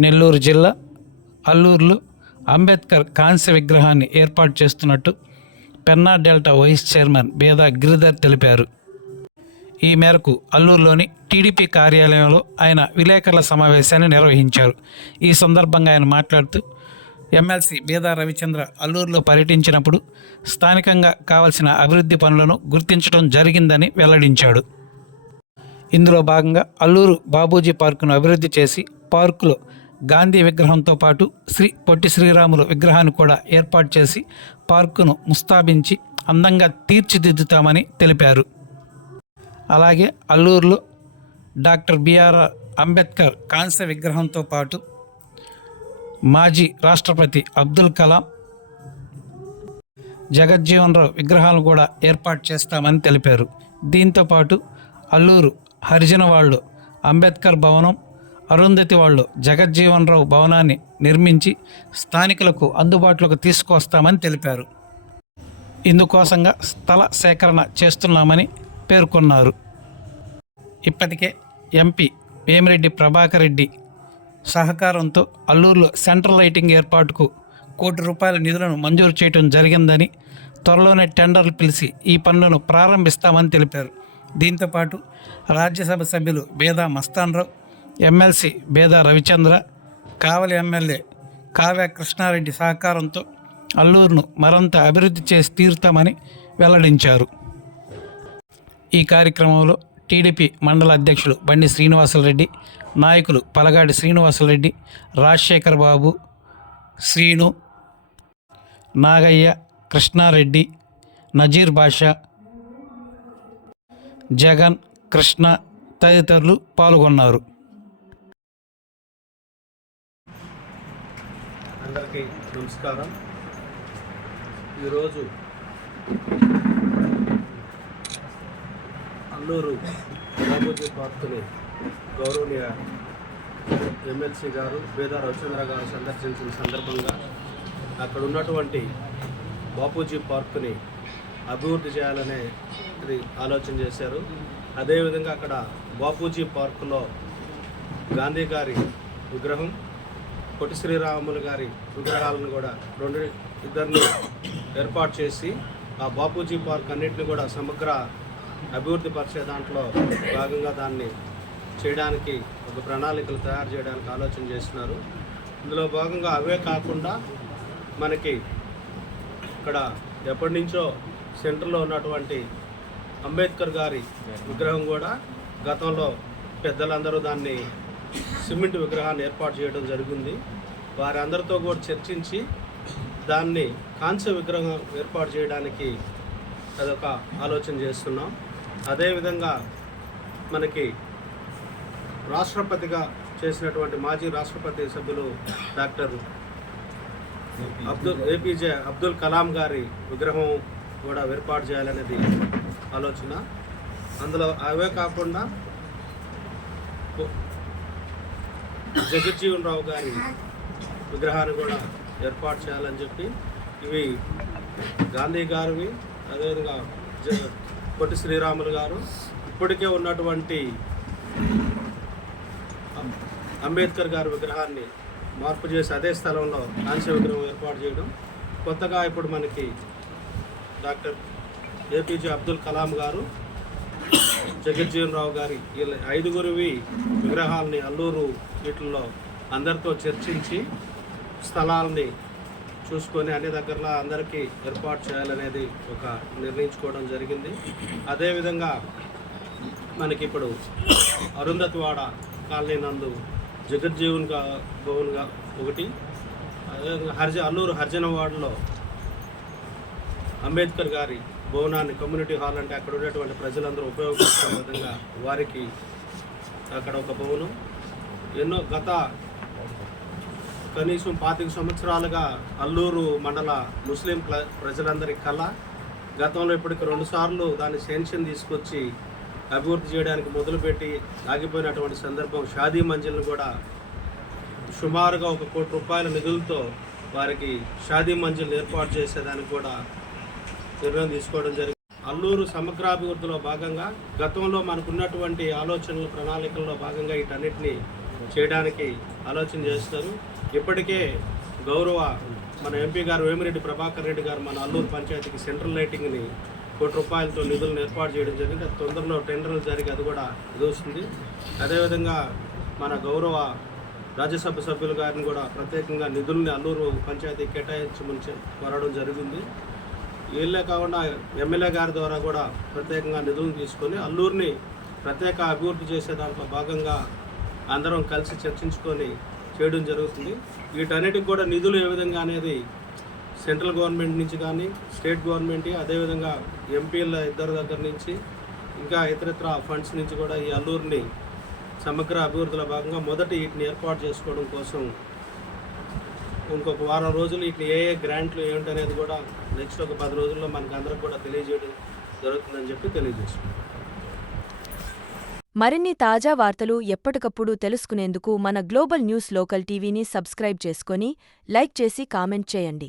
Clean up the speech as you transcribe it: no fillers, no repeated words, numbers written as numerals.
నెల్లూరు జిల్లా అల్లూరులో అంబేద్కర్ కాంస్య విగ్రహాన్ని ఏర్పాటు చేస్తున్నట్టు Penna delta vice chairman బేదా Giridhar తెలిపారు. ఈ మేరకు అల్లూరులోని టీడీపీ కార్యాలయంలో ఆయన విలేకరుల సమావేశాన్ని నిర్వహించారు. ఈ సందర్భంగా ఆయన మాట్లాడుతూ ఎమ్మెల్సీ బేదా రవిచంద్ర అల్లూరులో పర్యటించినప్పుడు స్థానికంగా కావాల్సిన అభివృద్ధి పనులను గుర్తించడం జరిగిందని వెల్లడించాడు. ఇందులో భాగంగా అల్లూరు బాబూజీ పార్కును అభివృద్ధి చేసి పార్కులో గాంధీ విగ్రహంతో పాటు శ్రీ పొట్టి శ్రీరాములు విగ్రహాన్ని కూడా ఏర్పాటు చేసి పార్కును ముస్తాబించి అందంగా తీర్చిదిద్దుతామని తెలిపారు. అలాగే అల్లూరులో డాక్టర్ బిఆర్ అంబేద్కర్ కాంస్య విగ్రహంతో పాటు మాజీ రాష్ట్రపతి అబ్దుల్ కలాం, జగజ్జీవన్ రావు విగ్రహాలను కూడా ఏర్పాటు చేస్తామని తెలిపారు. దీంతోపాటు అల్లూరు హరిజన వాళ్ళు అంబేద్కర్ భవనం, అరుంధతి వాళ్ళు జగజ్జీవన్ రావు భవనాన్ని నిర్మించి స్థానికులకు అందుబాటులోకి తీసుకొస్తామని తెలిపారు. ఇందుకోసంగా స్థల సేకరణ చేస్తున్నామని పేర్కొన్నారు. ఇప్పటికే ఎంపీ వేమిరెడ్డి ప్రభాకర్ రెడ్డి సహకారంతో అల్లూరులో సెంట్రల్ లైటింగ్ ఏర్పాటుకు ₹1 కోటి నిధులను మంజూరు చేయడం జరిగిందని, త్వరలోనే టెండర్లు పిలిచి ఈ పనులను ప్రారంభిస్తామని తెలిపారు. దీంతోపాటు రాజ్యసభ సభ్యులు బేదా మస్తాన్రావు, ఎమ్మెల్సీ బేదా రవిచంద్ర, కావలి ఎమ్మెల్యే కావ్య కృష్ణారెడ్డి సహకారంతో అల్లూరును మరింత అభివృద్ధి చేసి తీరుతామని వెల్లడించారు. ఈ కార్యక్రమంలో టీడీపీ మండల అధ్యక్షులు బండి శ్రీనివాసులరెడ్డి, నాయకులు పలగాడి శ్రీనివాసులరెడ్డి, రాజశేఖర్ బాబు, శ్రీను, నాగయ్య, కృష్ణారెడ్డి, నజీర్ బాషా, జగన్, కృష్ణ తదితరులు పాల్గొన్నారు. అందరికీ నమస్కారం. ఈరోజు అల్లూరు బాబూజీ పార్కుని గౌరవనీయ ఎమ్మెల్సీ గారు బేదా రవిచంద్ర గారు సందర్శించిన సందర్భంగా అక్కడ ఉన్నటువంటి బాపూజీ పార్కుని అభివృద్ధి చేయాలనే ఆలోచన చేశారు. అదేవిధంగా అక్కడ బాపూజీ పార్కులో గాంధీ గారి విగ్రహం, పొట్టి శ్రీరాములు గారి విగ్రహాలను కూడా ఇద్దరిని ఏర్పాటు చేసి ఆ బాపూజీ పార్క్ అన్నింటినీ కూడా సమగ్ర అభివృద్ధి పరిచే దాంట్లో భాగంగా దాన్ని చేయడానికి ఒక ప్రణాళికలు తయారు చేయడానికి ఆలోచన చేస్తున్నారు. ఇందులో భాగంగా అవే కాకుండా మనకి ఇక్కడ ఎప్పటి నుంచో సెంటర్లో ఉన్నటువంటి అంబేద్కర్ గారి విగ్రహం కూడా గతంలో పెద్దలందరూ దాన్ని సిమెంట్ విగ్రహాన్ని ఏర్పాటు చేయడం జరిగింది. వారి అందరితో కూడా చర్చించి దాన్ని కాంస్య విగ్రహం ఏర్పాటు చేయడానికి అదొక ఆలోచన చేస్తున్నాం. అదేవిధంగా మనకి రాష్ట్రపతిగా చేసినటువంటి మాజీ రాష్ట్రపతి సభ్యులు డాక్టర్ ఏపీజే అబ్దుల్ కలాం గారి విగ్రహం కూడా ఏర్పాటు చేయాలనేది ఆలోచన. అందులో అవే కాకుండా జగజ్జీవన్ రావు గారి విగ్రహాన్ని కూడా ఏర్పాటు చేయాలని చెప్పి, ఇవి గాంధీ గారివి, అదేవిధంగా పొట్టి శ్రీరాములు గారు, ఇప్పటికే ఉన్నటువంటి అంబేద్కర్ గారి విగ్రహాన్ని మార్పు చేసి అదే స్థలంలో కాంస్య విగ్రహం ఏర్పాటు చేయడం, కొత్తగా ఇప్పుడు మనకి డాక్టర్ ఏపీజే అబ్దుల్ కలాం గారు, జగజ్జీవన్ రావు గారి వీళ్ళ 5గురివి విగ్రహాలని అల్లూరు వీటిల్లో అందరితో చర్చించి స్థలాలని చూసుకొని అన్ని దగ్గరలో అందరికీ ఏర్పాటు చేయాలనేది ఒక నిర్ణయించుకోవడం జరిగింది. అదేవిధంగా మనకి ఇప్పుడు అరుంధతివాడ కాలనీ నందు జగజ్జీవన్ భవన్గా ఒకటి, అదేవిధంగా అల్లూరు హరిజనవాడలో అంబేద్కర్ గారి భవనాన్ని కమ్యూనిటీ హాల్ అంటే అక్కడ ఉన్నటువంటి ప్రజలందరూ ఉపయోగించుకునే విధంగా వారికి అక్కడ ఒక భవనం. ఎన్నో గత కనీసం 25 సంవత్సరాలుగా అల్లూరు మండల ముస్లిం ప్రజలందరి కళ. గతంలో ఇప్పటికి 2 సార్లు దాన్ని శాంక్షన్ తీసుకొచ్చి అభివృద్ధి చేయడానికి మొదలుపెట్టి ఆగిపోయినటువంటి సందర్భం. షాదీ మంజిల్ను కూడా సుమారుగా ₹1 కోటి నిధులతో వారికి షాదీ మంజిల్ ఏర్పాటు చేసేదానికి కూడా నిర్ణయం తీసుకోవడం జరిగింది. అల్లూరు సమగ్రాభివృద్ధిలో భాగంగా గతంలో మనకున్నటువంటి ఆలోచనలు ప్రణాళికల్లో భాగంగా వీటన్నిటిని చేయడానికి ఆలోచన చేస్తారు. ఇప్పటికే గౌరవ మన ఎంపీ గారు వేమిరెడ్డి ప్రభాకర్ రెడ్డి గారు మన అల్లూరు పంచాయతీకి సెంట్రల్ లైటింగ్ని ₹1 కోటి నిధులను ఏర్పాటు చేయడం జరిగింది. అది తొందరలో టెండర్లు జరిగి అది కూడా ఇది వస్తుంది. అదేవిధంగా మన గౌరవ రాజ్యసభ సభ్యులు గారిని కూడా ప్రత్యేకంగా నిధుల్ని అల్లూరు పంచాయతీ కేటాయించమని కోరడం జరిగింది. వీళ్ళే కాకుండా ఎమ్మెల్యే గారి ద్వారా కూడా ప్రత్యేకంగా నిధులను తీసుకొని అల్లూరుని ప్రత్యేక అభివృద్ధి చేసే దాంట్లో భాగంగా అందరం కలిసి చర్చించుకొని చేయడం జరుగుతుంది. వీటన్నిటికి కూడా నిధులు ఏ విధంగా అనేది సెంట్రల్ గవర్నమెంట్ నుంచి కానీ స్టేట్ గవర్నమెంట్ అదేవిధంగా ఎంపీల ఇద్దరి దగ్గర నుంచి ఇంకా ఇతరత్ర ఫండ్స్ నుంచి కూడా ఈ అల్లూరుని సమగ్ర అభివృద్ధిలో భాగంగా మొదటి వీటిని ఏర్పాటు చేసుకోవడం కోసం ఇంకొక వారం రోజులు వీటిని ఏ గ్రాంట్లు ఏమిటనేది కూడా నెక్స్ట్ ఒక 10 రోజుల్లో మనకు అందరికి కూడా తెలియజేయడం జరుగుతుందని చెప్పి తెలియజేస్తున్నాం. మరిన్ని తాజా వార్తలు ఎప్పటికప్పుడు తెలుసుకునేందుకు మన గ్లోబల్ న్యూస్ లోకల్ టీవీని సబ్స్క్రైబ్ చేసుకొని లైక్ చేసి కామెంట్ చేయండి.